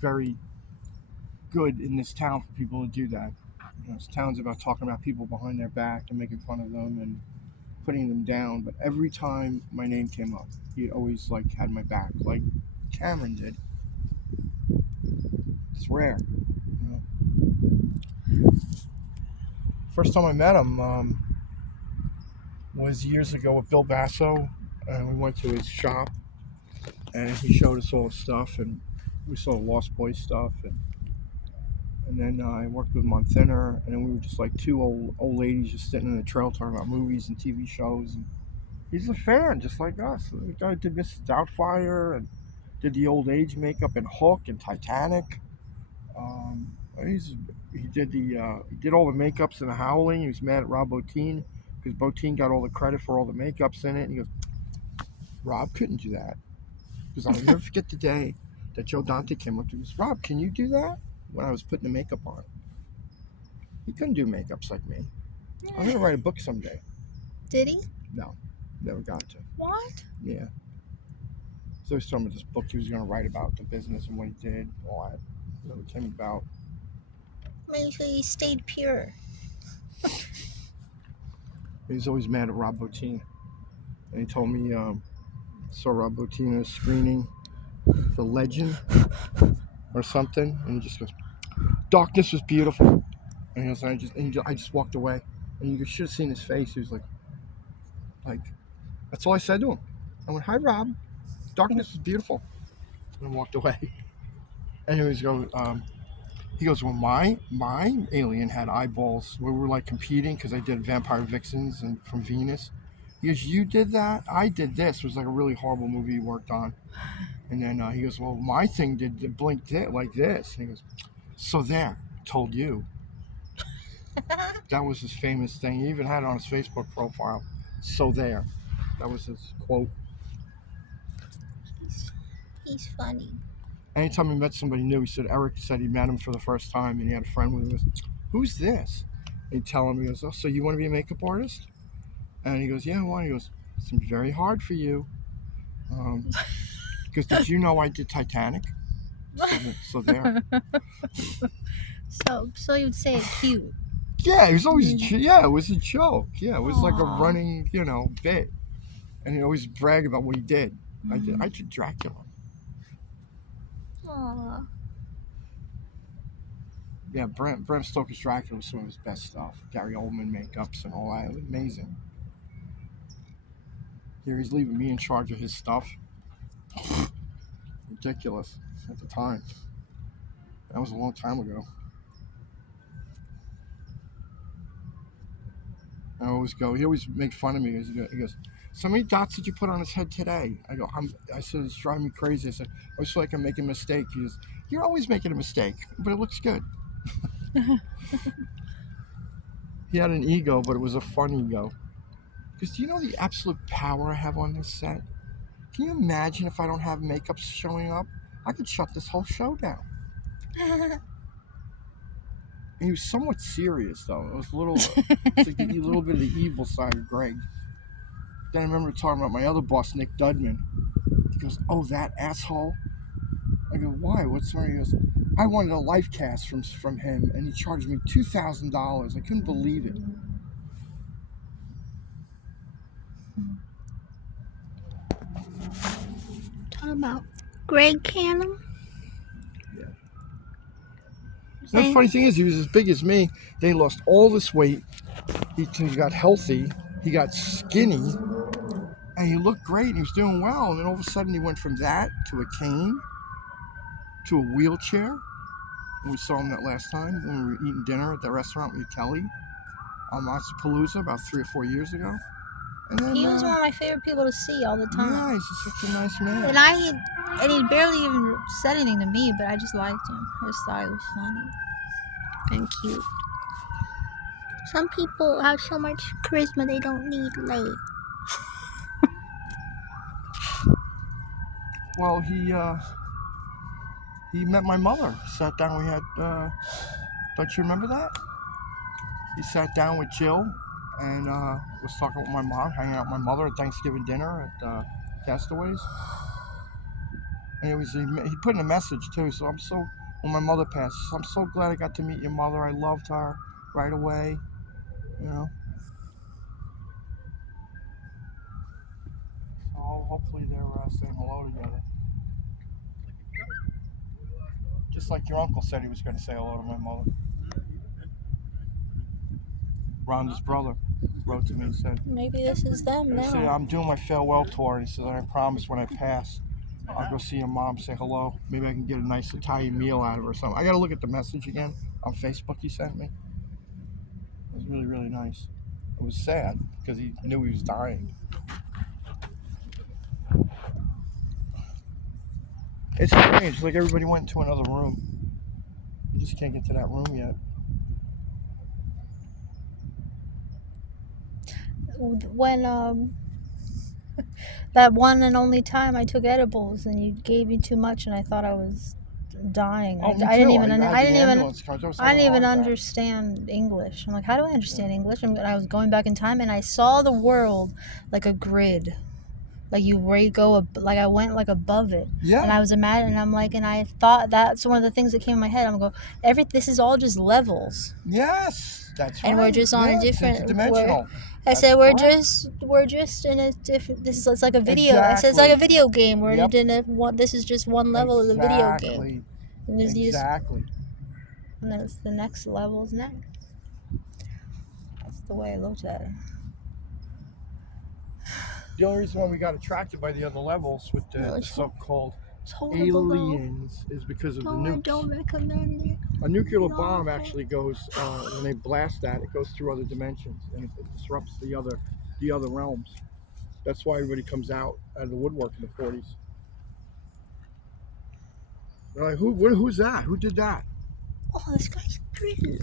very good in this town for people to do that. This town's about talking about people behind their back and making fun of them and putting them down. But every time my name came up, he always like had my back, like Cameron did. It's rare. You know? First time I met him was years ago with Bill Basso, and we went to his shop, and he showed us all the stuff, and we saw Lost Boys stuff, and then I worked with him on Thinner, and then we were just like two old ladies just sitting in the trail talking about movies and TV shows. And he's a fan, just like us. The guy did Mrs. Doubtfire and did the old age makeup in Hook and Titanic. Um, he's he did all the makeups in The Howling. He was mad at Rob Bottin because Bottin got all the credit for all the makeups in it. And he goes, Rob couldn't do that because I'll never forget the day that Joe Dante came up to me. He goes, Rob, can you do that? When I was putting the makeup on, he couldn't do makeups like me. I'm gonna write a book someday. Did he? No, never got to. What? Yeah. So he's talking about this book he was gonna write about the business and what he did, all that. Never came about. Maybe he stayed pure. He's always mad at Rob Bottin. And he told me, saw Rob Bottin at a screening for Legend or something, and he just goes, "Darkness was beautiful." And he goes, I just walked away, and you should have seen his face. He was like, that's all I said to him. I went, "Hi, Rob. Darkness was beautiful," and I walked away. Anyways, he goes, well, my alien had eyeballs. We were like competing because I did Vampire Vixens and from Venus. He goes, you did that? I did this. It was like a really horrible movie he worked on. And then he goes, well, my thing did blink like this. And he goes, so there, told you. That was his famous thing. He even had it on his Facebook profile. So there. That was his quote. He's funny. Anytime he met somebody new, he said Eric said he met him for the first time and he had a friend with him. Who's this? And he'd tell him, he goes, oh, so you want to be a makeup artist? And he goes, yeah, why? He goes, it's very hard for you. Because did you know I did Titanic? So there. So you'd say it cute. Yeah, it was always, it was a joke. Yeah, it was like a Aw. running, bit. And he'd always brag about what he did. I did Dracula. Aw. Yeah, Bram Stoker's Dracula was some of his best stuff. Gary Oldman makeups and all that. It was amazing. Here he's leaving me in charge of his stuff. Ridiculous at the time. That was a long time ago. I always go. He always makes fun of me. He goes, so many dots did you put on his head today? I said, it's driving me crazy. I said, I always feel like I'm making a mistake. He goes, you're always making a mistake, but it looks good. He had an ego, but it was a fun ego. Because do you know the absolute power I have on this set? Can you imagine if I don't have makeup showing up? I could shut this whole show down. And he was somewhat serious, though. It was it's like a little bit of the evil side of Greg. Then I remember talking about my other boss, Nick Dudman. He goes, oh, that asshole? I go, why? What's wrong? He goes, I wanted a life cast from him, and he charged me $2,000. I couldn't believe it. Talking about Greg Cannon? Yeah. The funny thing is, he was as big as me. They lost all this weight. He got healthy. He got skinny. And he looked great. And he was doing well. And then all of a sudden, he went from that to a cane to a wheelchair. And we saw him that last time when we were eating dinner at that restaurant with Kelly on Matsapalooza about 3 or 4 years ago. And then, he was one of my favorite people to see all the time. Yeah, he's just such a nice man. And he barely even said anything to me, but I just liked him. I just thought he was funny and cute. Some people have so much charisma they don't need late. Well, he met my mother. Sat down. We had. Don't you remember that? He sat down with Jill and was talking with my mom, hanging out with my mother at Thanksgiving dinner at Castaways. And he put in a message too. So when my mother passed, I'm so glad I got to meet your mother. I loved her right away. You know. So hopefully they're saying hello together. Just like your uncle said he was going to say hello to my mother. Rhonda's brother wrote to me and said, Maybe this is them he said, now. I'm doing my farewell tour. And he said, I promise when I pass, I'll go see your mom, say hello. Maybe I can get a nice Italian meal out of her or something. I got to look at the message again on Facebook he sent me. It was really, really nice. It was sad because he knew he was dying. It's strange. It's like everybody went into another room. You just can't get to that room yet. When that one and only time I took edibles and you gave me too much and I thought I was dying. Oh, me I didn't too. even I had the ambulance come. I was I having didn't a even heart attack. understand English. I'm like, how do I understand English? And I was going back in time and I saw the world like a grid. Like like I went like above it. Yeah. And I was imagining, I'm like, and I thought that's one of the things that came in my head. I'm going, this is all just levels. Yes, that's right. And we're just on a it's different interdimensional. I said That's we're just in a different. It's like a video. I said it's like a video game. We're Yep. this is just one level of the video game. And Exactly. and then it's the next level's next. That's the way I looked at it. The only reason why we got attracted by the other levels with the so-called aliens is because of the nukes. I don't recommend it. A nuclear bomb actually goes when they blast that, it goes through other dimensions and it disrupts the other realms. That's why everybody comes out of the woodwork in the 40s. They're like, who's that? Who did that? Oh, this guy's pretty.